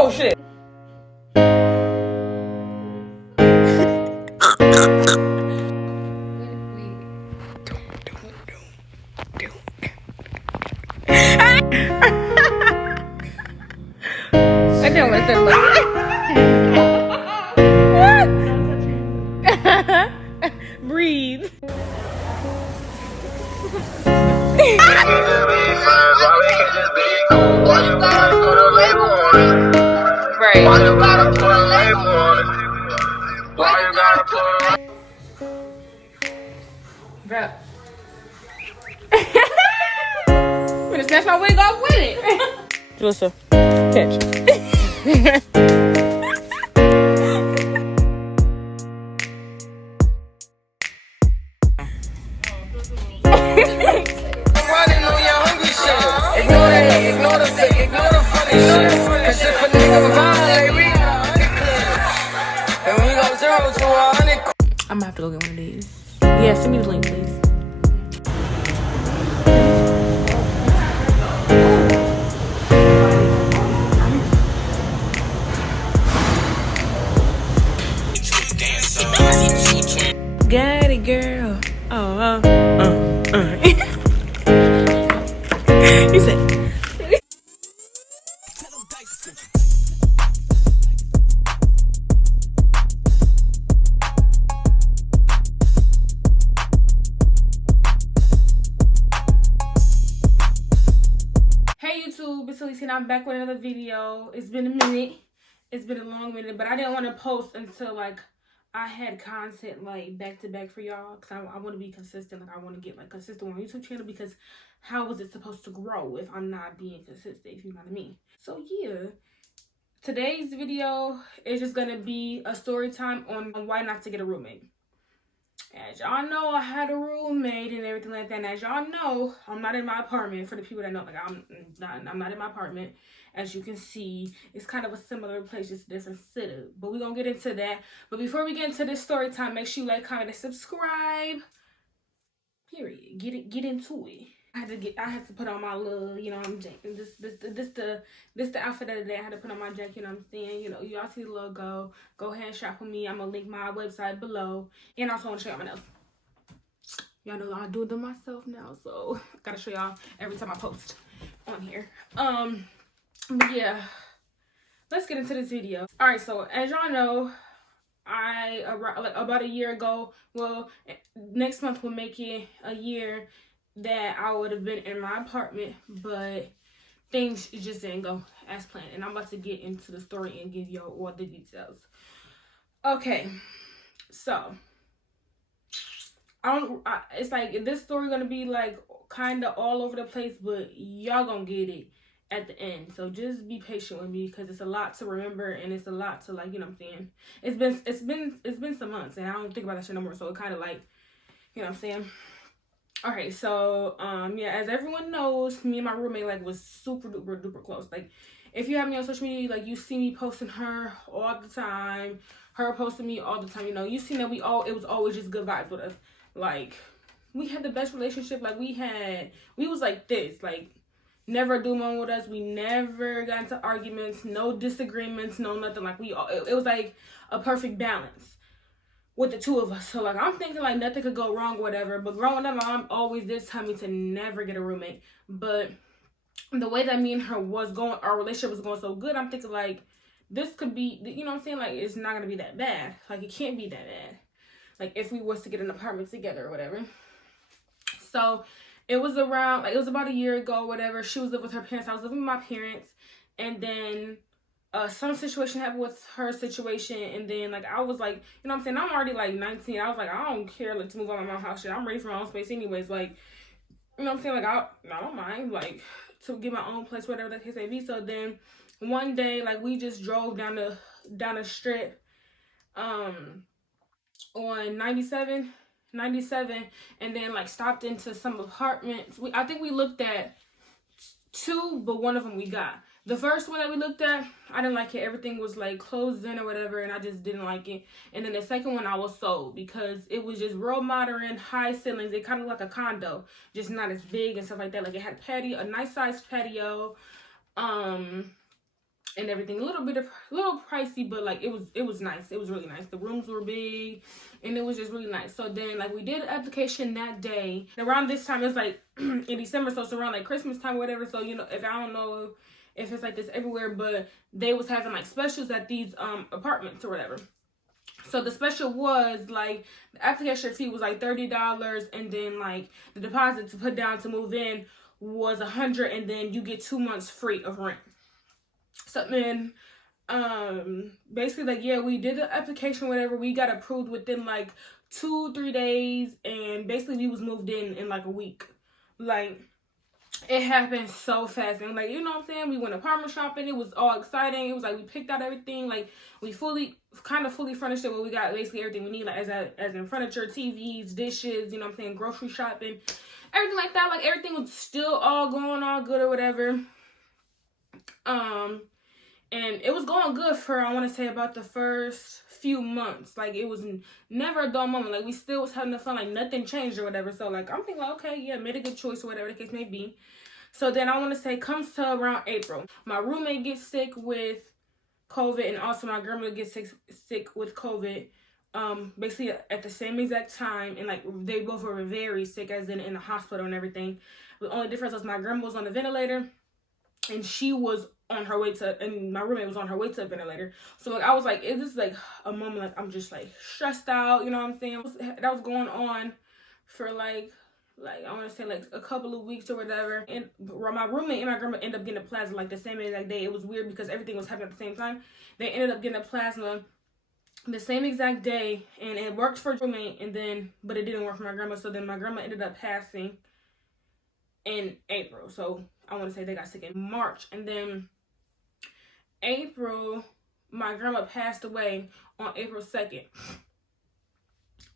Oh shit. I don't want to look. Breathe. Right. Why you gotta put a label on it? Why you gotta put a label? Bro. I'm gonna snatch my wig off with it. Julissa, catch. I'm gonna have to go get one of these. Yeah, send me the link, please. Got it, girl. You said. Hey YouTube, it's Lease and I'm back with another video. It's been a minute. It's been a long minute, but I didn't want to post until like I had content like back to back for y'all, because I want to be consistent. Like I want to get like consistent on my YouTube channel, because how is it supposed to grow if I'm not being consistent, if you know what I mean? So yeah, today's video is just gonna be a story time on why not to get a roommate. As y'all know, I had a roommate and everything like that. And as y'all know, I'm not in my apartment. For the people that know, like I'm not in my apartment. As you can see, it's kind of a similar place, just a different setup. But we're gonna get into that. But before we get into this story time, make sure you like, comment, and subscribe. Period. Get into it. I had to put on my little, you know, I'm janking. This the outfit of the day. I had to put on my jacket, you know what I'm saying? You know, y'all see the logo. Go ahead and shop with me. I'm gonna link my website below. And also want to show y'all my nails. Y'all know I do them myself now, so gotta show y'all every time I post on here. But yeah, let's get into this video. All right, so as y'all know, I like about a year ago, well, next month will make it a year that I would have been in my apartment, but things just didn't go as planned. And I'm about to get into the story and give y'all all the details. Okay, so it's like this story gonna be like kind of all over the place, but y'all gonna get it at the end. So just be patient with me, because it's a lot to remember and it's a lot to, like, you know what I'm saying? It's been some months and I don't think about that shit no more, so it kind of like, you know what I'm saying? Okay, so yeah, as everyone knows, me and my roommate like was super duper close. Like if you have me on social media, like you see me posting her all the time, her posting me all the time. You know, you seen that it was always just good vibes with us. Like we had the best relationship. Like we was like this, like never a doom on with us. We never got into arguments, no disagreements, no nothing. Like it was like a perfect balance with the two of us. So like I'm thinking like nothing could go wrong or whatever. But growing up, my mom always did tell me to never get a roommate. But the way that me and her our relationship was going so good, I'm thinking like this could be, you know what I'm saying? Like it's not gonna be that bad. Like it can't be that bad. Like if we was to get an apartment together or whatever. So it was about a year ago, whatever. She was living with her parents. I was living with my parents. And then some situation happened with her situation, and then like I was like, you know what I'm saying, I'm already like 19. I was like, I don't care like to move out of my mom's house shit. I'm ready for my own space anyways. Like, you know what I'm saying, like I don't mind like to get my own place, whatever the case may be. So then one day, like we just drove down the strip on 97, and then like stopped into some apartments. I think we looked at two, but one of them we got. The first one that we looked at, I didn't like it. Everything was like closed in or whatever, and I just didn't like it. And then the second one I was sold, because it was just real modern, high ceilings. It kind of like a condo, just not as big and stuff like that. Like it had a patio, a nice sized patio. and everything. A little pricey, but like it was nice. It was really nice. The rooms were big, and it was just really nice. So then like we did an application that day. And around this time, it's like in December, so it's around like Christmas time or whatever. So if I don't know if it's like this everywhere, but they was having like specials at these apartments or whatever. So the special was like the application fee was like $30, and then like the deposit to put down to move in was $100, and then you get 2 months free of rent. So then basically like yeah, we did the application, whatever. We got approved within like 2-3 days, and basically we was moved in like a week. Like it happened so fast, and like, you know what I'm saying, we went apartment shopping. It was all exciting. It was like we picked out everything. Like we fully furnished it, where we got basically everything we need, like as in furniture, TVs, dishes, you know what I'm saying, grocery shopping, everything like that. Like everything was still all going all good or whatever. And it was going good for, I want to say, about the first few months. Like it was never a dull moment. Like we still was having fun. Like nothing changed or whatever. So like I'm thinking like, okay, yeah, made a good choice or whatever the case may be. So then I want to say comes to around April, my roommate gets sick with COVID, and also my grandmother gets sick with COVID. Basically at the same exact time, and like they both were very sick, as in the hospital and everything. The only difference was my grandma was on the ventilator, and she was on her way to, and my roommate was on her way to a ventilator. So like I was like, is this like a moment like I'm just like stressed out, you know what I'm saying? That was going on for like I want to say like a couple of weeks or whatever. And my roommate and my grandma ended up getting a plasma like the same exact day. It was weird because everything was happening at the same time. They ended up getting a plasma the same exact day, and it worked for roommate, and then but it didn't work for my grandma. So then my grandma ended up passing in April. So I want to say they got sick in March, and then April, my grandma passed away on April 2nd.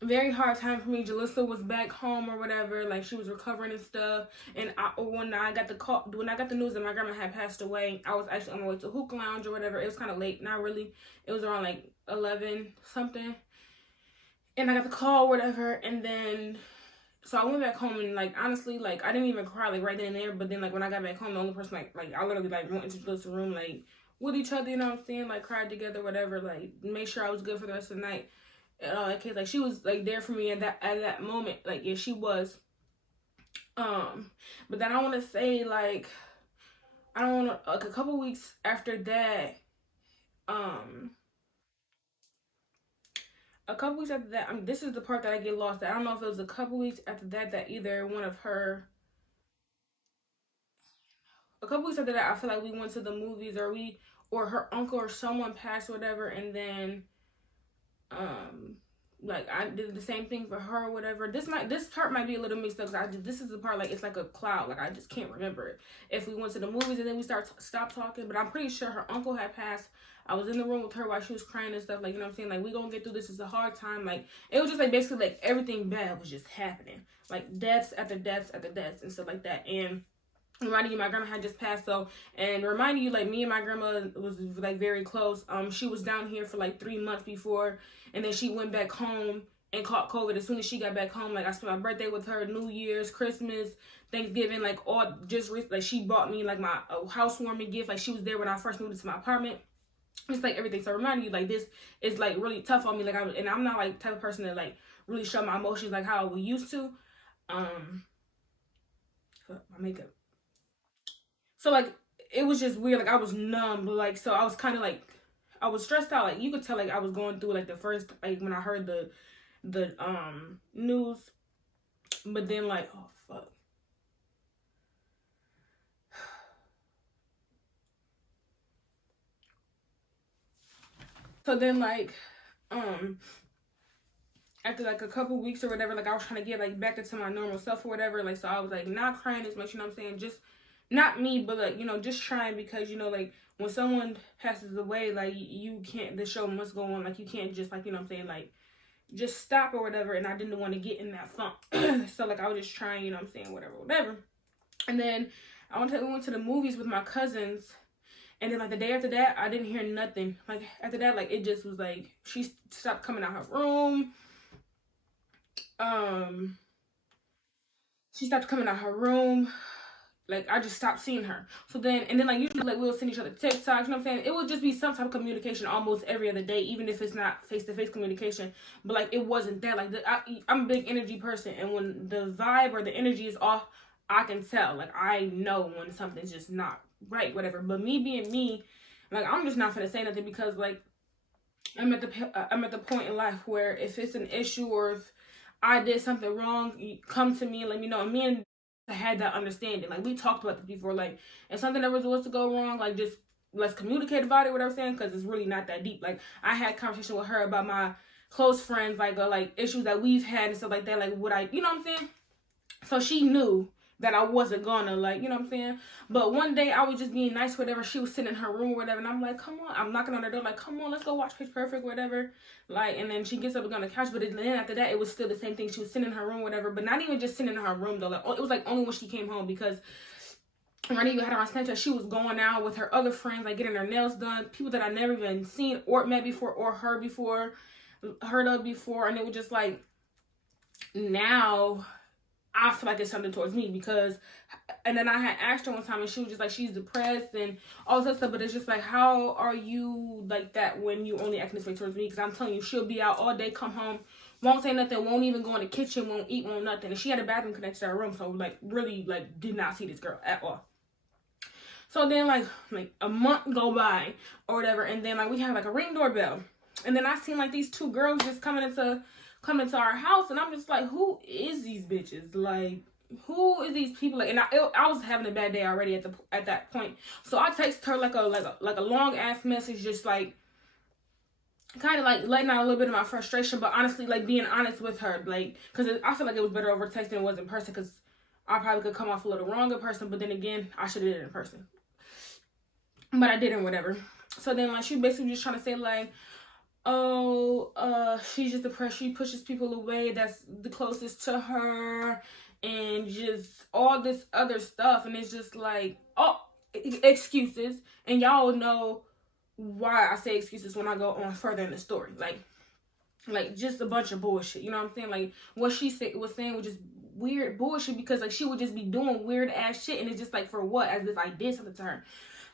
Very hard time for me. Jalissa was back home or whatever, like she was recovering and stuff. And when I got the news that my grandma had passed away, I was actually on my way to Hookah Lounge or whatever. It was kind of late, not really. It was around like 11 something, and I got the call, whatever. And then so I went back home, and like honestly, like I didn't even cry like right then and there. But then like when I got back home, the only person like I literally like went into Jalissa's room like with each other, you know what I'm saying, like cried together, whatever, like make sure I was good for the rest of the night. And all that case, like she was like there for me at that moment. Like yeah, she was. But then I want to say like I don't want to, like a couple weeks after that, a couple weeks after that, I mean, this is the part that I get lost at. I don't know if it was a couple weeks after that either one of her, a couple weeks after that, I feel like we went to the movies, or her uncle or someone passed or whatever, and then like I did the same thing for her or whatever. This part might be a little mixed up, because this is the part like it's like a cloud, like I just can't remember it. If we went to the movies and then we stopped talking, but I'm pretty sure her uncle had passed. I was in the room with her while she was crying and stuff, like, you know what I'm saying, like we gonna get through this. It's a hard time. Like it was just like basically like everything bad was just happening, like deaths after deaths after deaths and stuff like that. And reminding you, my grandma had just passed, so, and reminding you, like, me and my grandma was like very close. She was down here for like 3 months before, and then she went back home and caught COVID as soon as she got back home. Like I spent my birthday with her, New Year's, Christmas, Thanksgiving, like all just like she bought me like my housewarming gift. Like she was there when I first moved into my apartment. It's like everything. So reminding you, like this is like really tough on me. Like I'm not like the type of person that like really show my emotions like how we used to. My makeup. So, like, it was just weird. Like, I was numb. Like, so I was kind of, like, I was stressed out. Like, you could tell, like, I was going through, like, the first, like, when I heard the news. But then, like, oh, fuck. So then, like, after, like, a couple weeks or whatever, like, I was trying to get, like, back into my normal self or whatever. Like, so I was, like, not crying as much, you know what I'm saying? Just not me, but like, you know, just trying, because, you know, like when someone passes away, like you can't, the show must go on. Like you can't just like, you know what I'm saying, like just stop or whatever. And I didn't want to get in that funk. So like I was just trying, you know what I'm saying, whatever. And then we went to the movies with my cousins, and then like the day after that, I didn't hear nothing. Like after that, like it just was like she stopped coming out her room. She stopped coming out her room. Like, I just stopped seeing her. So then, and then, like, usually, like, we'll send each other TikToks, you know what I'm saying? It would just be some type of communication almost every other day, even if it's not face-to-face communication. But, like, it wasn't that. Like, I'm a big energy person, and when the vibe or the energy is off, I can tell. Like, I know when something's just not right, whatever. But me being me, like, I'm just not gonna say nothing because, like, I'm at the point in life where if it's an issue or if I did something wrong, you come to me and let me know. And me and I had that understanding. Like, we talked about this before. Like, if something ever was to go wrong, like, just let's communicate about it. What I'm saying, because it's really not that deep. Like, I had conversation with her about my close friends, like issues that we've had and stuff like that. Like, what I, you know what I'm saying? So she knew that I wasn't gonna, like, you know what I'm saying? But one day I was just being nice, whatever. She was sitting in her room or whatever, and I'm like, come on. I'm knocking on her door, like, come on, let's go watch Pitch Perfect, whatever. Like, and then she gets up and on the couch, but then after that, it was still the same thing. She was sitting in her room, whatever, but not even just sitting in her room, though. Like, it was, like, only when she came home, because when I even had her on Snapchat, she was going out with her other friends, like, getting her nails done, people that I never even seen or met before or heard of before, and it was just, like, now I feel like it's something towards me because, and then I had asked her one time and she was just like, she's depressed and all this stuff, but it's just like, how are you like that when you only acting this way towards me? Because I'm telling you, she'll be out all day, come home, won't say nothing, won't even go in the kitchen, won't eat, won't nothing. And she had a bathroom connected to her room, so like really like did not see this girl at all. So then like a month go by or whatever, and then like we have like a Ring doorbell, and then I seen like these two girls just coming into our house, and I'm just like, who is these bitches? Like, who is these people? Like, and I was having a bad day already at that point, so I texted her like a long ass message, just like kind of like letting out a little bit of my frustration, but honestly like being honest with her, like, because I feel like it was better over text than it was in person, because I probably could come off a little wrong in person, but then again, I should have did it in person, but I didn't, whatever. So then like she basically just trying to say like, oh, she's just depressed, she pushes people away that's the closest to her, and just all this other stuff, and it's just like, oh, excuses, and y'all know why I say excuses when I go on further in the story, like just a bunch of bullshit, you know what I'm saying? Like, what she was saying was just weird bullshit, because like she would just be doing weird ass shit, and it's just like, for what? As if I did something to her.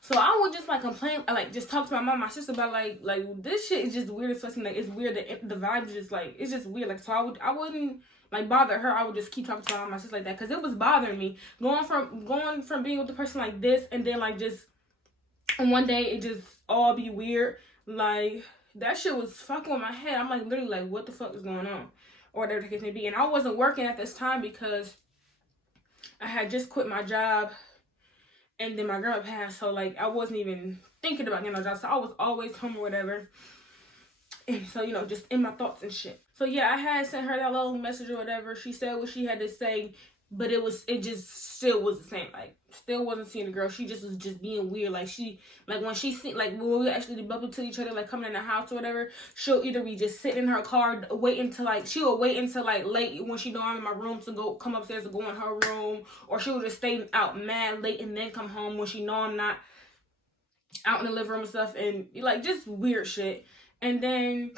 So I would just like complain, like just talk to my mom, my sister about like this shit is just weird as fuck. Like, it's weird that the vibe is just like, it's just weird. Like, so I wouldn't like bother her. I would just keep talking to my mom, my sister like that, because it was bothering me going from being with a person like this, and then like just one day it just all be weird. Like, that shit was fucking with my head. I'm like literally like, what the fuck is going on, or whatever the case may be. And I wasn't working at this time because I had just quit my job. And then my girl passed, so like I wasn't even thinking about getting a job. So I was always home or whatever. And so, you know, just in my thoughts and shit. So yeah, I had sent her that little message or whatever. She said what she had to say, but it just still was the same. Like, still wasn't seeing the girl. She just was just being weird. Like, when she see, like, when we actually bump into each other, like coming in the house or whatever, she'll either be just sitting in her car waiting to like, she will wait until like late when she know I'm in my room to come upstairs to go in her room, or she will just stay out mad late and then come home when she know I'm not out in the living room and stuff, and like just weird shit. And then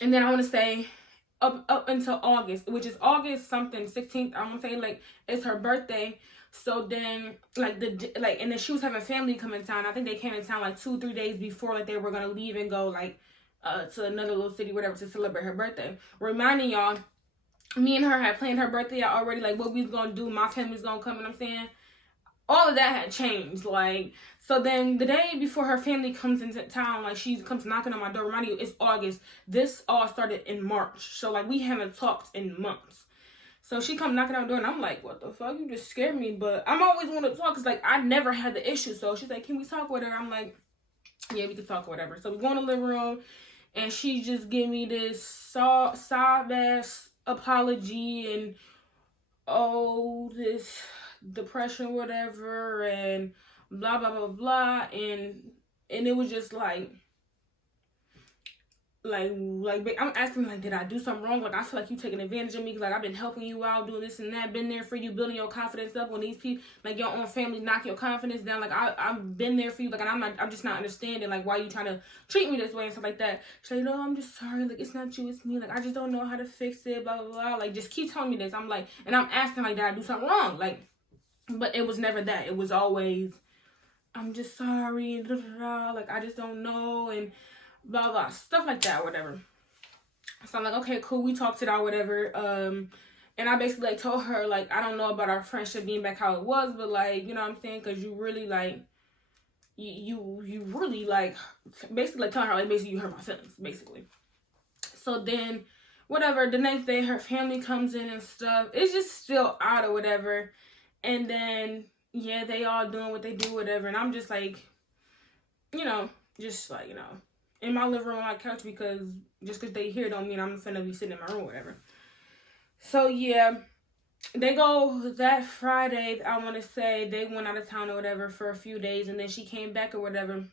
I want to say up until August, which is August something 16th, I want to say, like, it's her birthday. So then and then she was having family come in town. I think they came in town like 2-3 days before, like they were gonna leave and go like to another little city, whatever, to celebrate her birthday. Reminding y'all, me and her had planned her birthday out already, like what we was gonna do, my family's gonna come, and I'm saying all of that had changed. Like, so then the day before her family comes into town, like she comes knocking on my door. Remind you, it's August. This all started in March. So like we haven't talked in months. So she come knocking on the door, and I'm like, what the fuck? You just scared me. But I'm always want to talk, because like I never had the issue. So she's like, can we talk with her? I'm like, yeah, we can talk or whatever. So we go in the living room, and she just give me this sob ass apology, and this depression, whatever, and blah blah blah blah, and it was just like I'm asking, like, did I do something wrong? Like, I feel like you taking advantage of me, because like I've been helping you out, doing this and that, been there for you, building your confidence up when these people, like your own family, knock your confidence down. Like I've been there for you, like, and I'm just not understanding like why you trying to treat me this way and stuff like that. She's like, no, I'm just sorry, like it's not you, it's me, like I just don't know how to fix it, blah blah blah. Like, just keep telling me this. I'm like, and I'm asking, like, did I do something wrong? Like, But it was never that. It was always, I'm just sorry, da, da, da, like I just don't know, and blah blah, stuff like that, or whatever. So I'm like, okay, cool, we talked it out, whatever. And I basically like told her, like, I don't know about our friendship being back how it was, but like, you know what I'm saying? Because you really like, you really like, basically like telling her, like, basically you hurt my feelings, basically. So then, whatever, the next day her family comes in and stuff. It's just still odd or whatever. And then, yeah, they all doing what they do, whatever. And I'm just like, you know, just like, you know, in my living room on my couch, because just because they here don't mean I'm finna be sitting in my room or whatever. So yeah, they go that Friday, I want to say, they went out of town or whatever for a few days, and then she came back or whatever,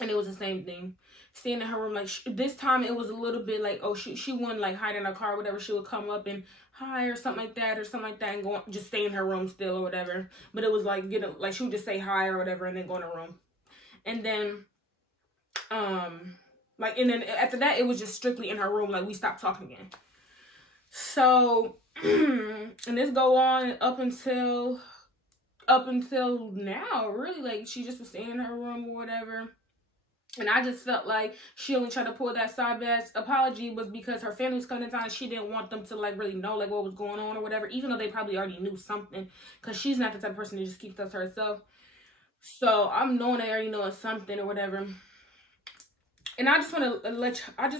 and it was the same thing. Staying in her room, like, this time it was a little bit like, oh, she wouldn't like hide in her car or whatever. She would come up and hi or something like that, and go just stay in her room still or whatever. But it was like, you know, like she would just say hi or whatever and then go in her room. And then like, and then after that it was just strictly in her room, like we stopped talking again. So and this go on up until now, really. Like, she just was staying in her room or whatever. And I just felt like she only tried to pull that side ass apology was because her family was coming to town and she didn't want them to like really know like what was going on or whatever, even though they probably already knew something, because she's not the type of person to just keep stuff to herself. So I'm knowing they already know something or whatever. And I just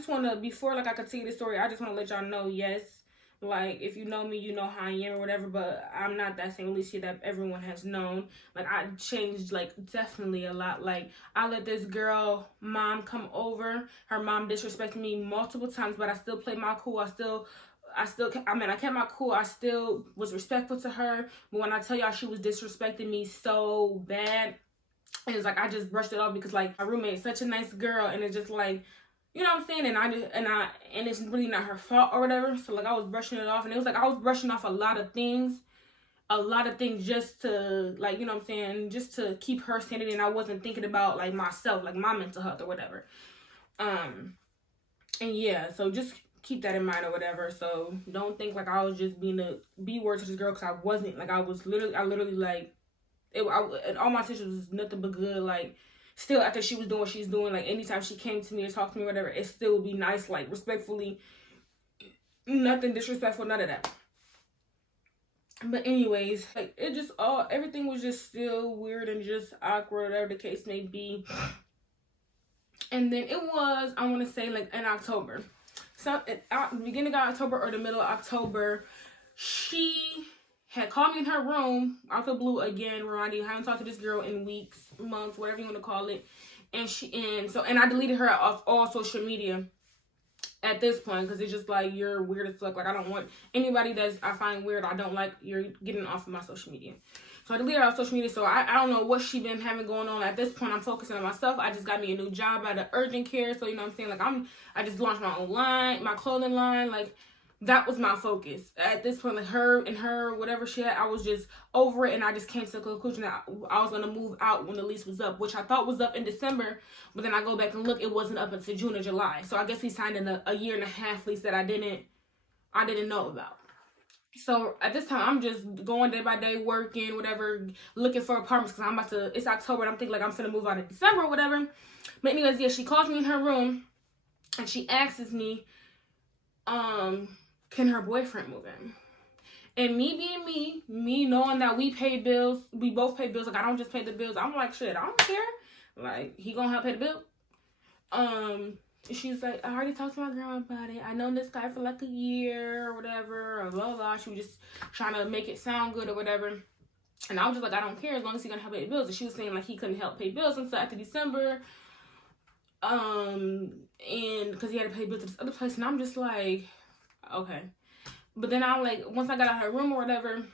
want to before like I continue the story, I just want to let y'all know, yes, like, if you know me, you know how I am or whatever, but I'm not that same Alicia that everyone has known. Like, I changed, like, definitely a lot. Like, I let this girl mom come over. Her mom disrespected me multiple times, but I still played my cool. I kept my cool. I still was respectful to her. But when I tell y'all she was disrespecting me so bad, and it's like, I just brushed it off because, like, my roommate is such a nice girl, and it's just like, you know what I'm saying? And it's really not her fault or whatever. So like, I was brushing it off, and it was like I was brushing off a lot of things just to, like, you know what I'm saying, just to keep her sanity, and I wasn't thinking about like myself, like my mental health or whatever. And yeah, so just keep that in mind or whatever. So don't think like I was just being a B-word to this girl, because I wasn't. Like, I literally like, and all my situations was nothing but good. Like, still, after she was doing what she's doing, like, anytime she came to me or talked to me or whatever, it still would be nice, like, respectfully. Nothing disrespectful, none of that. But anyways, like, it just everything was just still weird and just awkward, whatever the case may be. And then it was, I want to say, like, in October. So, beginning of October or the middle of October, she had called me in her room out the blue again, Ronnie. I haven't talked to this girl in weeks, months, whatever you want to call it. And I deleted her off all social media at this point, because it's just like, you're weird as fuck. Like, I don't want anybody that I find weird, I don't like, you're getting off of my social media. So I deleted her off social media. So I don't know what she been having going on. At this point, I'm focusing on myself. I just got me a new job at an urgent care. So, you know what I'm saying? Like, I just launched my own line, my clothing line. Like, that was my focus at this point. Like, her whatever she had, I was just over it, and I just came to the conclusion that I was gonna move out when the lease was up, which I thought was up in December, but then I go back and look, it wasn't up until June or July. So I guess we signed in a 1.5 year lease that I didn't know about. So at this time, I'm just going day by day, working, whatever, looking for apartments, because it's October, and I'm thinking like I'm finna move out in December or whatever. But anyways, yeah, she calls me in her room, and she asks me, can her boyfriend move in? And me being me knowing that we pay bills, we both pay bills, like, I don't just pay the bills, I'm like, shit, I don't care. Like, he gonna help pay the bill. She's like, I already talked to my grandma about it. I known this guy for like a year or whatever, or blah, blah. She was just trying to make it sound good or whatever. And I was just like, I don't care as long as he's gonna help pay the bills. And she was saying like he couldn't help pay bills until after December. And because he had to pay bills to this other place. And I'm just like, okay. But then once I got out of her room or whatever,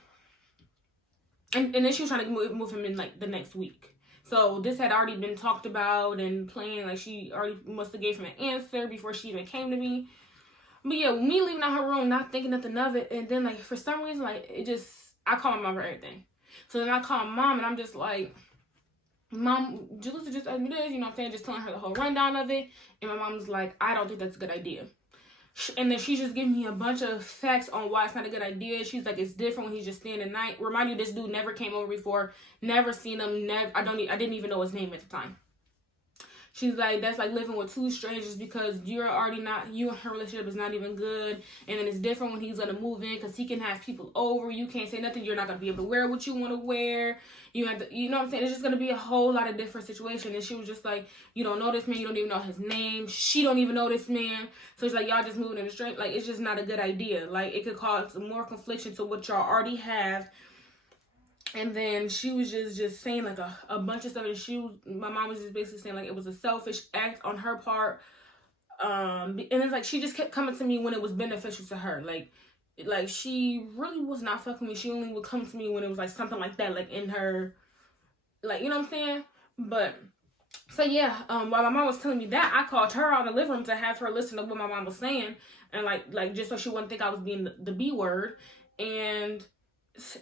and then she was trying to move him in like the next week. So this had already been talked about and planned. Like, she already must have gave him an answer before she even came to me. But yeah, me leaving out her room, not thinking nothing of it. And then, like, for some reason, like, I call my mom for everything. So then I call my mom, and I'm just like, Mom, Julissa just asked me this, you know what I'm saying? Just telling her the whole rundown of it. And my mom's like, I don't think that's a good idea. And then she's just giving me a bunch of facts on why it's not a good idea. She's like, it's different when he's just staying the night. Remind you, this dude never came over before, never seen him, I didn't even know his name at the time. She's like, that's like living with two strangers because you and her relationship is not even good. And then it's different when he's going to move in because he can have people over. You can't say nothing. You're not going to be able to wear what you want to wear. You have to, you know what I'm saying? It's just going to be a whole lot of different situations. And she was just like, you don't know this man. You don't even know his name. She don't even know this man. So it's like, y'all just moving in a straight. Like, it's just not a good idea. Like, it could cause more confliction to what y'all already have. And then she was just saying like a bunch of stuff, and my mom was just basically saying like it was a selfish act on her part, and it's like she just kept coming to me when it was beneficial to her, like she really was not fucking me. She only would come to me when it was like something like that, like in her, like, you know what I'm saying. But so yeah, while my mom was telling me that, I called her out in the living room to have her listen to what my mom was saying, and like just so she wouldn't think I was being the B word, and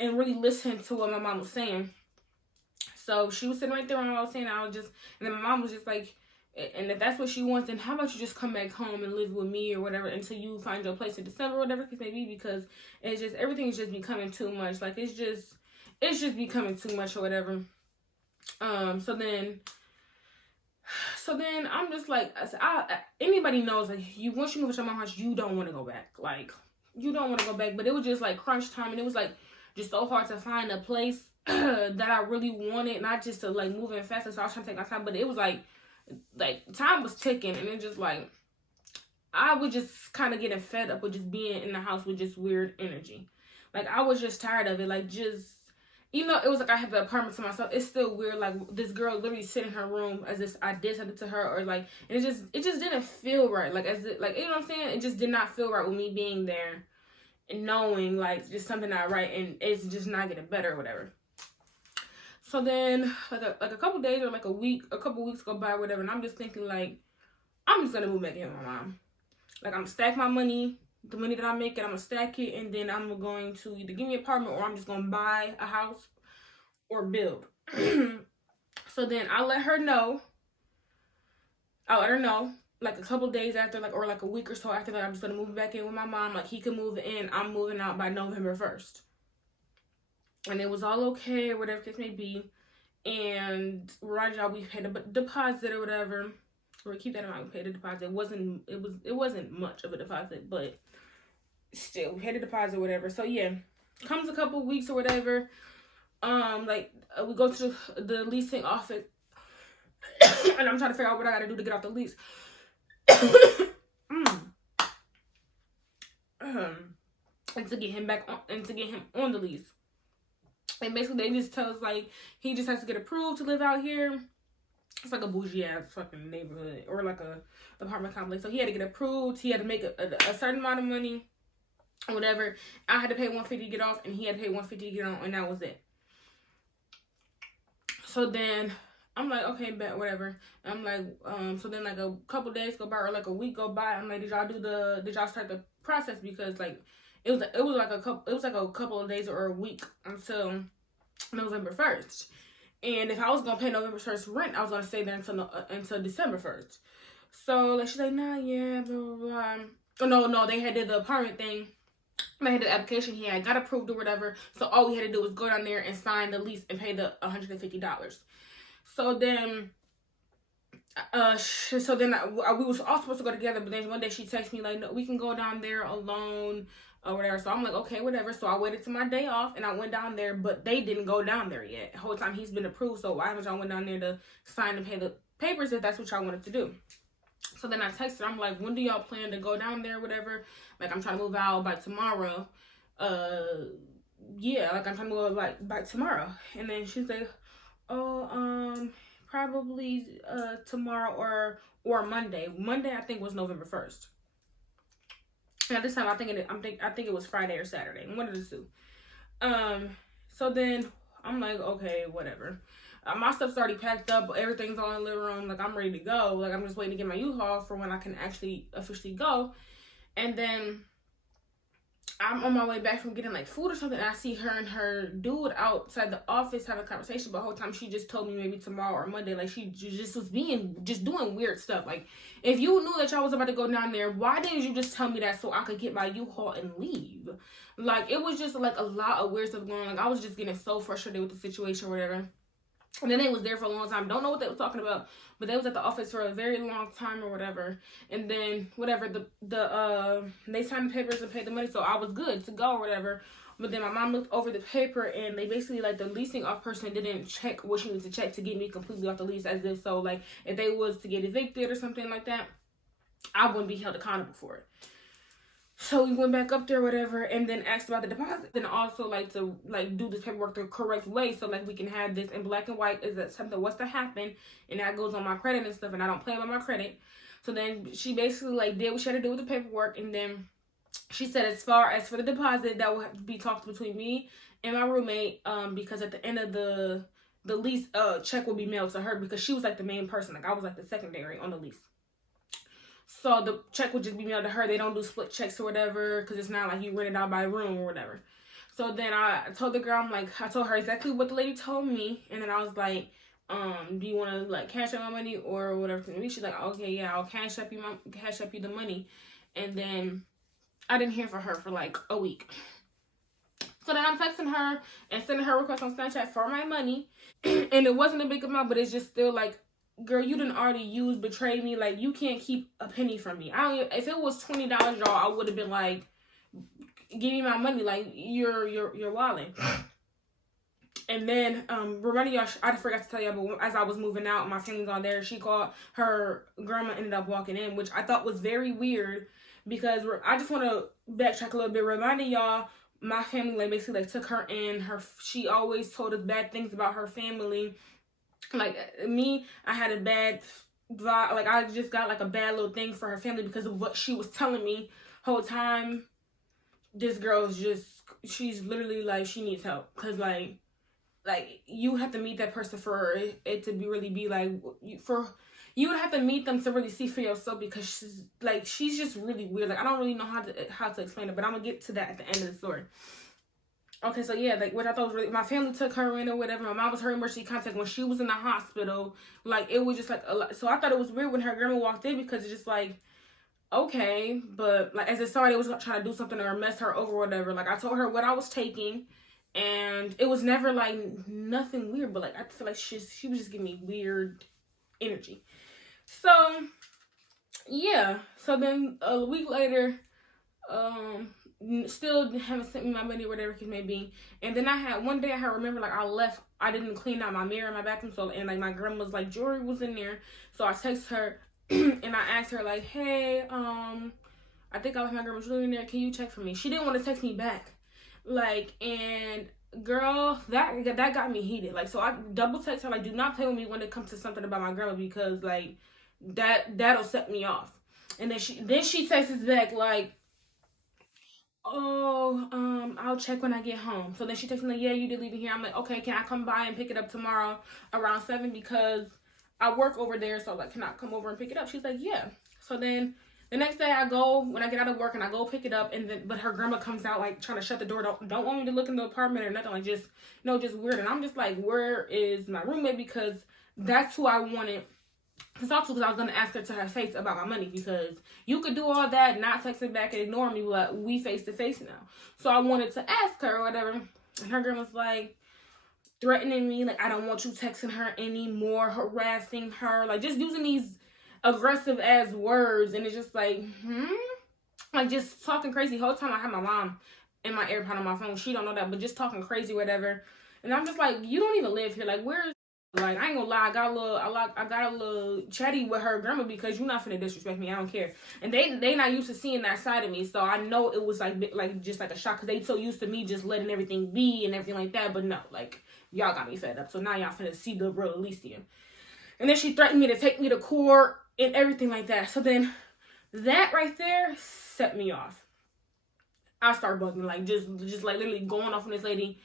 really listen to what my mom was saying. So she was sitting right there when I was saying, and then my mom was just like, and if that's what she wants, then how about you just come back home and live with me or whatever until you find your place in December or whatever it may be, because it's just, everything's just becoming too much. Like, it's just becoming too much or whatever. So then I'm just like, anybody knows, like, once you move to my house, you don't want to go back. Like, you don't want to go back. But it was just like crunch time, and it was like just so hard to find a place that I really wanted, not just to like move in faster. So I was trying to take my time, but it was like time was ticking, and it just like I was just kind of getting fed up with just being in the house with just weird energy. Like, I was just tired of it. Like, just, even though it was like I had the apartment to myself, it's still weird. Like, this girl literally sit in her room as if I did something to her, or like, and it just didn't feel right. Like, as it, like, you know what I'm saying? It just did not feel right with me being there and knowing like just something not right, and it's just not getting better or whatever. So then like a couple days or like a couple weeks go by or whatever, and I'm just thinking like, I'm just gonna move back in with my mom. Like, I'm gonna stack my money, the money that I make it, I'm gonna stack it, and then I'm going to either give me an apartment, or I'm just gonna buy a house or build. So then I let her know like a couple days after, like, or like a week or so after that, I'm just gonna move back in with my mom. Like, he can move in, I'm moving out by November 1st. And it was all okay, whatever case may be. And right now we paid a deposit or whatever. Or keep that in mind, we paid a deposit. It wasn't much of a deposit, but still, we paid a deposit or whatever. So yeah, comes a couple weeks or whatever. We go to the leasing office, and I'm trying to figure out what I gotta do to get off the lease. And to get him back on, and to get him on the lease. And basically they just tell us like he just has to get approved to live out here. It's like a bougie ass fucking neighborhood, or like a apartment complex. So he had to get approved. He had to make a certain amount of money or whatever. I had to pay $150 to get off, and he had to pay $150 to get on, and that was it. So then I'm like, okay, bet, whatever. I'm like, so then like a couple days go by, or like a week go by. I'm like, did y'all start the process? Because like it was like a couple of days or a week until November 1st. And if I was gonna pay November 1st rent, I was gonna stay there until December 1st. So like she's like, nah, yeah, blah blah blah. Oh no, they had did the apartment thing. They had the application, he had got approved or whatever. So all we had to do was go down there and sign the lease and pay the $150. So then, we was all supposed to go together, but then one day she texted me like, no, we can go down there alone or whatever. So I'm like, okay, whatever. So I waited till my day off, and I went down there, but they didn't go down there yet. The whole time he's been approved, so why haven't y'all went down there to sign and pay the papers if that's what y'all wanted to do? So then I texted her, I'm like, when do y'all plan to go down there or whatever? Like, I'm trying to move out by tomorrow. Yeah, like I'm trying to move out like by tomorrow. And then she's like, oh, probably tomorrow or Monday. Monday I think was November 1st. Now this time I think it was Friday or Saturday. One of the two. So then I'm like, okay, whatever. My stuff's already packed up. Everything's all in the living room. Like, I'm ready to go. Like, I'm just waiting to get my U-Haul for when I can actually officially go. And then I'm on my way back from getting like food or something, and I see her and her dude outside the office having a conversation. But the whole time she just told me maybe tomorrow or Monday, like she just was just doing weird stuff. Like, if you knew that y'all was about to go down there, why didn't you just tell me that so I could get my U-Haul and leave? Like, it was just like a lot of weird stuff going on. Like, I was just getting so frustrated with the situation or whatever. And then they was there for a long time. Don't know what they was talking about, but they was at the office for a very long time or whatever. And then whatever, they signed the papers and paid the money, so I was good to go or whatever. But then my mom looked over the paper, and they basically, like, the leasing off person didn't check what she needed to check to get me completely off the lease, as if so, like, if they was to get evicted or something like that, I wouldn't be held accountable for it. So we went back up there, whatever, and then asked about the deposit. And also, like, to, like, do this paperwork the correct way so, like, we can have this in black and white. Is that something was to happen, and that goes on my credit and stuff, and I don't play about my credit. So then she basically, like, did what she had to do with the paperwork, and then she said as far as for the deposit, that will have to be talked between me and my roommate, because at the end of the lease, check will be mailed to her, because she was, like, the main person. Like, I was, like, the secondary on the lease. So the check would just be mailed to her. They don't do split checks or whatever, because it's not like you rent it out by room or whatever. So then I told the girl, I told her exactly what the lady told me. And then I was like, do you want to, like, cash out my money or whatever? She's like, okay, yeah, I'll cash up you the money. And then I didn't hear from her for like a week. So then I'm texting her and sending her request on Snapchat for my money. And it wasn't a big amount, but it's just still like, girl, you done already betrayed me. Like, you can't keep a penny from me. If it was $20, y'all, I would have been like, give me my money. Like, you're wilding. And then, remember y'all, I forgot to tell y'all, but as I was moving out, my family's on there. She called, her grandma ended up walking in, which I thought was very weird, because I just want to backtrack a little bit, reminding y'all, my family, like, basically, like, took her in. She always told us bad things about her family. Like, me, I had a bad vibe. Like, I just got, like, a bad little thing for her family because of what she was telling me whole time. This girl is just, she's literally, like, she needs help. Because, like, you have to meet that person for it to really be, like, you would have to meet them to really see for yourself, because she's just really weird. Like, I don't really know how to explain it, but I'm going to get to that at the end of the story. Okay, so yeah, like, what I thought was really, my family took her in or whatever. My mom was her emergency contact when she was in the hospital. Like, it was just like a lot. So I thought it was weird when her grandma walked in, because it's just like, okay, but like, as if somebody was trying to do something or mess her over or whatever. Like, I told her what I was taking, and it was never like nothing weird, but like, I feel like she was just giving me weird energy. So yeah, so then a week later, still haven't sent me my money or whatever it may be. And then one day I remember, like, I didn't clean out my mirror in my bathroom, so, and like, my grandma's like jewelry was in there, so I texted her and I asked her, like, hey, I think I left my grandma's jewelry in there, can you check for me? She didn't want to text me back, like, and girl, that got me heated. Like, so I double text her, like, do not play with me when it comes to something about my grandma, because like, that'll set me off. And then she texts back, like, oh, I'll check when I get home. So then she texted me, like, yeah, you did leave it here. I'm like, okay, can I come by and pick it up tomorrow around 7, because I work over there, so like, can I come over and pick it up? She's like, yeah. So then the next day I go, when I get out of work, and I go pick it up, and then, but her grandma comes out, like, trying to shut the door, don't want me to look in the apartment or nothing, like, just, just weird. And I'm just like, where is my roommate? Because that's who I wanted to talk to, because I was going to ask her to her face about my money, because you could do all that, not text it back and ignore me, but we face to face now. So I wanted to ask her or whatever, and her grandma's like threatening me, like, I don't want you texting her anymore, harassing her, like, just using these aggressive ass words. And it's just like, like, just talking crazy. The whole time I had my mom in my AirPod on my phone. She don't know that, but just talking crazy, whatever. And I'm just like, you don't even live here. Like, where's, like, I ain't gonna lie, I got a little chatty with her grandma, because you're not finna disrespect me. I don't care. And they not used to seeing that side of me, so I know it was like just like a shock, because they so used to me just letting everything be and everything like that. But no, like, y'all got me fed up, so now y'all finna see the real Alicia. And then she threatened me to take me to court and everything like that. So then that right there set me off. I start bugging, like, just like literally going off on this lady.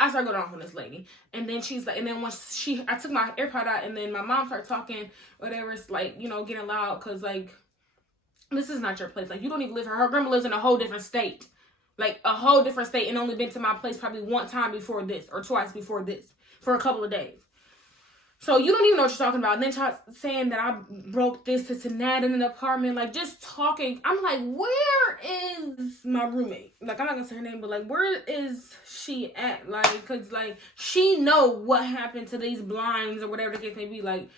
I started going off on this lady. And then she's like, and then once I took my AirPod out, and then my mom started talking, whatever. It's like, getting loud, because like, this is not your place. Like, you don't even live here. Her grandma lives in a whole different state. like a whole different state, and only been to my place probably one time before this or twice before this for a couple of days. So you don't even know what you're talking about. And then try saying that I broke this and that in an apartment, like just talking. I'm like, where is my roommate? Like, I'm not gonna say her name, but like, where is she at? Like, cause like she know what happened to these blinds or whatever the case may be. Like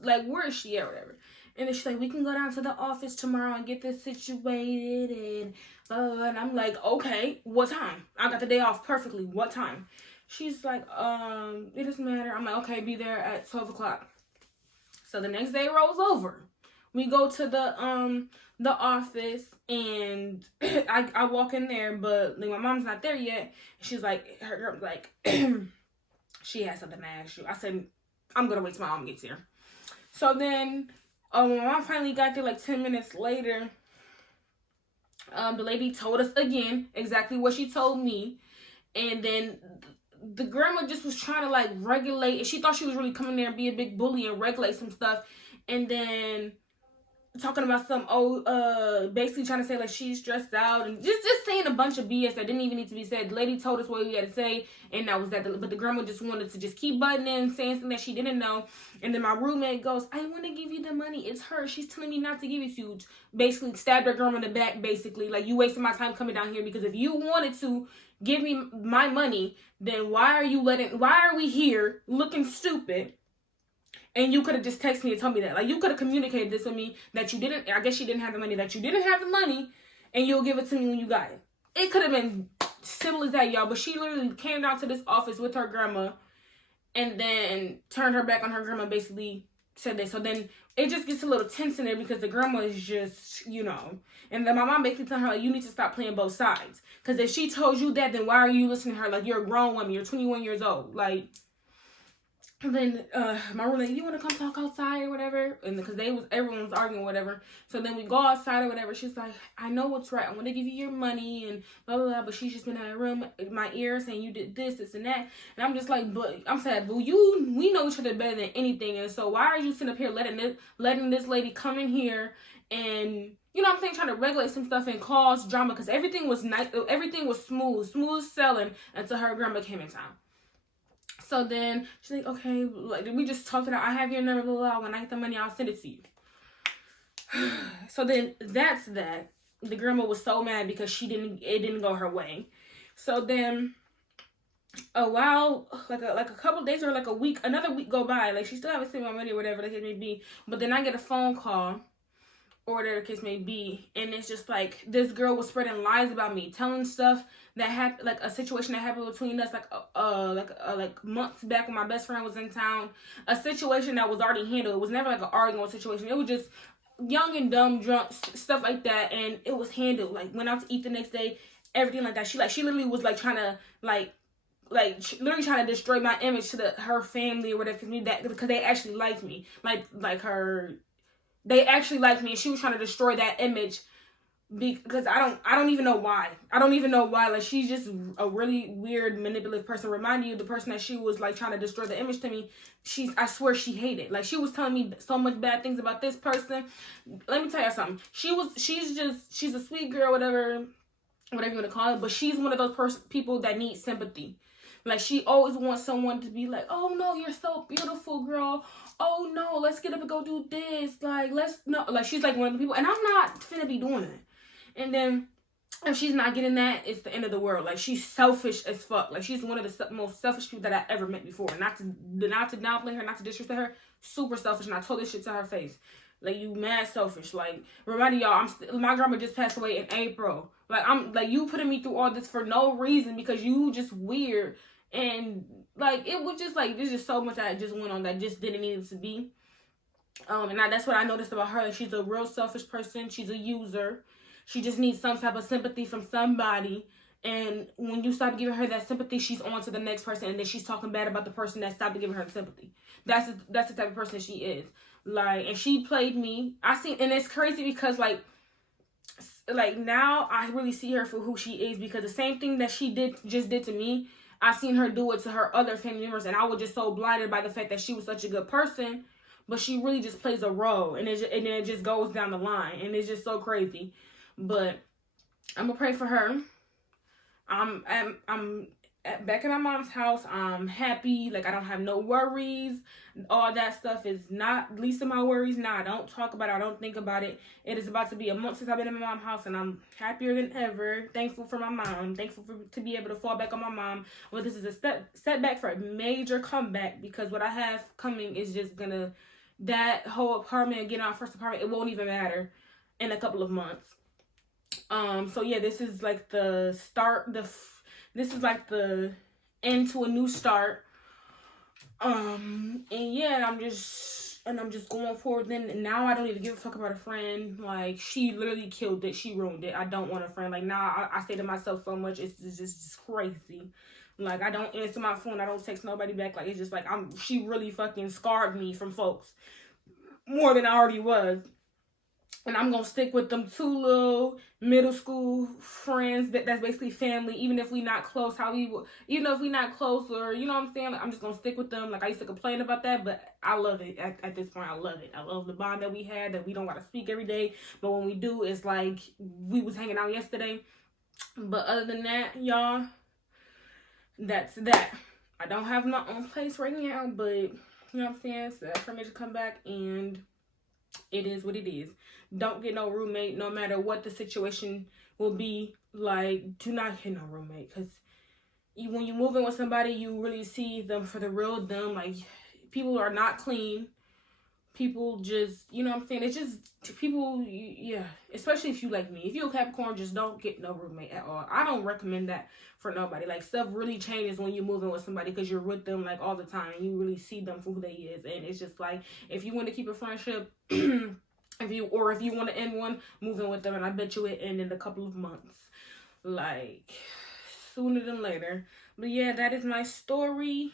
where is she at, or whatever. And then she's like, we can go down to the office tomorrow and get this situated and and I'm like, okay, what time? I got the day off perfectly. What time? She's like, it doesn't matter. I'm like, okay, be there at 12 o'clock. So the next day rolls over. We go to the office, and I walk in there, but like my mom's not there yet. She's like, her girl's like, she has something to ask you. I said, I'm gonna wait till my mom gets here. So then, when my mom finally got there, like 10 minutes later, the lady told us again exactly what she told me, and then the grandma just was trying to like regulate, and she thought she was really coming there and be a big bully and regulate some stuff, and then talking about some basically trying to say like she's stressed out and just saying a bunch of BS that didn't even need to be said. The lady told us what we had to say, and that was that. But the grandma just wanted to just keep butting in, saying something that she didn't know. And then my roommate goes, I want to give you the money. It's her. She's telling me not to give it to you. Basically stabbed her grandma in the back, basically. Like, you wasted my time coming down here, because if you wanted to give me my money, then why are we here looking stupid? And you could have just texted me and told me that. Like, you could have communicated this with me, that you didn't, I guess she didn't have the money, that you didn't have the money, and you'll give it to me when you got it. It could have been simple as that, y'all. But she literally came down to this office with her grandma and then turned her back on her grandma, basically said that. So then it just gets a little tense in there, because the grandma is just, And then my mom basically telling her, like, you need to stop playing both sides. Because if she told you that, then why are you listening to her? Like, you're a grown woman. You're 21 years old. Like... And then my roommate, you want to come talk outside or whatever? And because everyone was arguing or whatever. So then we go outside or whatever. She's like, I know what's right. I want to give you your money and blah, blah, blah. But she's just been in her room in my ear saying you did this, this, and that. And I'm just like, but I'm sad, boo. We know each other better than anything. And so why are you sitting up here letting this lady come in here and, you know what I'm saying, trying to regulate some stuff and cause drama? Because everything was nice. Everything was smooth sailing until her grandma came in town. So then she's like, okay, like, we just talked it out. I have your number, blah, blah, blah. When I get the money, I'll send it to you. So then that's that. The grandma was so mad because it didn't go her way. So then a while, like a couple of days or like a week, another week go by. Like, she still haven't sent my money or whatever the case may be. But then I get a phone call, or whatever the case may be, and it's just like this girl was spreading lies about me, telling stuff that happened, like a situation that happened between us, like months back when my best friend was in town. A situation that was already handled. It was never like an arguing situation. It was just young and dumb, drunk, stuff like that, and it was handled. Like, went out to eat the next day, everything like that. She literally was like trying to literally trying to destroy my image to her family or whatever, because they actually liked me, they actually liked me, and she was trying to destroy that image. Because I don't even know why. Like, she's just a really weird, manipulative person. Reminding you of the person that she was like trying to destroy the image to me. I swear she hated. Like, she was telling me so much bad things about this person. Let me tell you something. She's a sweet girl, whatever you want to call it. But she's one of those people that need sympathy. Like, she always wants someone to be like, oh no, you're so beautiful, girl. Oh no, let's get up and go do this. Like, she's like one of the people, and I'm not finna be doing that. And then if she's not getting that, it's the end of the world. Like, she's selfish as fuck. Like, she's one of the most selfish people that I ever met before. Not to downplay her, not to disrespect her. Super selfish, and I told this shit to her face. Like, you mad selfish. Like, reminding y'all, my grandma just passed away in April. Like, you putting me through all this for no reason, because you just weird. And like, it was just like, there's just so much that just went on that just didn't need it to be. And that's what I noticed about her. Like, she's a real selfish person. She's a user. She just needs some type of sympathy from somebody. And when you stop giving her that sympathy, she's on to the next person. And then she's talking bad about the person that stopped giving her sympathy. That's the type of person she is. Like, and she played me. And it's crazy because like now I really see her for who she is, because the same thing that she just did to me, I seen her do it to her other family members. And I was just so blinded by the fact that she was such a good person, but she really just plays a role. And then it just goes down the line. And it's just so crazy. But I'm going to pray for her. I'm back in my mom's house. I'm happy. Like, I don't have no worries. All that stuff is not least of my worries now. I don't talk about it. I don't think about it. It is about to be a month since I've been in my mom's house, and I'm happier than ever. Thankful for my mom. Thankful to be able to fall back on my mom. Well, this is a setback for a major comeback, because what I have coming is just gonna, that whole apartment and getting our first apartment, it won't even matter in a couple of months. So yeah, this is like the start, this is like the end to a new start. And yeah, I'm just going forward. Then now I don't even give a fuck about a friend. Like, she literally killed it. She ruined it. I don't want a friend. Like, now I say to myself so much, it's just crazy. Like, I don't answer my phone. I don't text nobody back. Like, it's just like, she really fucking scarred me from folks more than I already was. And I'm going to stick with them two little middle school friends that's basically family, even if we not close, even if we not close, or, you know what I'm saying? Like, I'm just going to stick with them. Like, I used to complain about that, but I love it. At this point, I love it. I love the bond that we had, that we don't got to speak every day. But when we do, it's like we was hanging out yesterday. But other than that, y'all, that's that. I don't have my own place right now, but, you know what I'm saying? So for me to come back, and it is what it is. Don't get no roommate, no matter what the situation will be. Like, do not get no roommate, because when you move in with somebody, you really see them for the real them. Like, people are not clean. People just, you know what I'm saying? It's just people, yeah. Especially if you like me. If you're a Capricorn, just don't get no roommate at all. I don't recommend that for nobody. Like, stuff really changes when you move in with somebody, because you're with them, like, all the time. You really see them for who they is. And it's just like, if you want to keep a friendship, if you want to end one, move in with them, and I bet you it end in a couple of months. Like, sooner than later. But yeah, that is my story.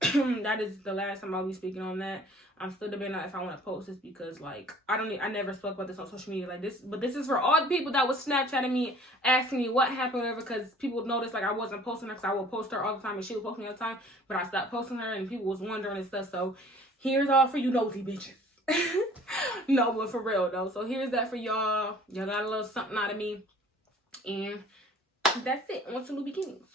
That is the last time I'll be speaking on that. I'm still debating on if I want to post this, because, like, I never spoke about this on social media like this. But this is for all the people that was Snapchatting me, asking me what happened, whatever, because people noticed, like, I wasn't posting her, because I would post her all the time, and she would post me all the time. But I stopped posting her, and people was wondering and stuff. So here's all for you nosy bitches. No, but for real, though. So here's that for y'all. Y'all got a little something out of me. And that's it. On to new beginnings.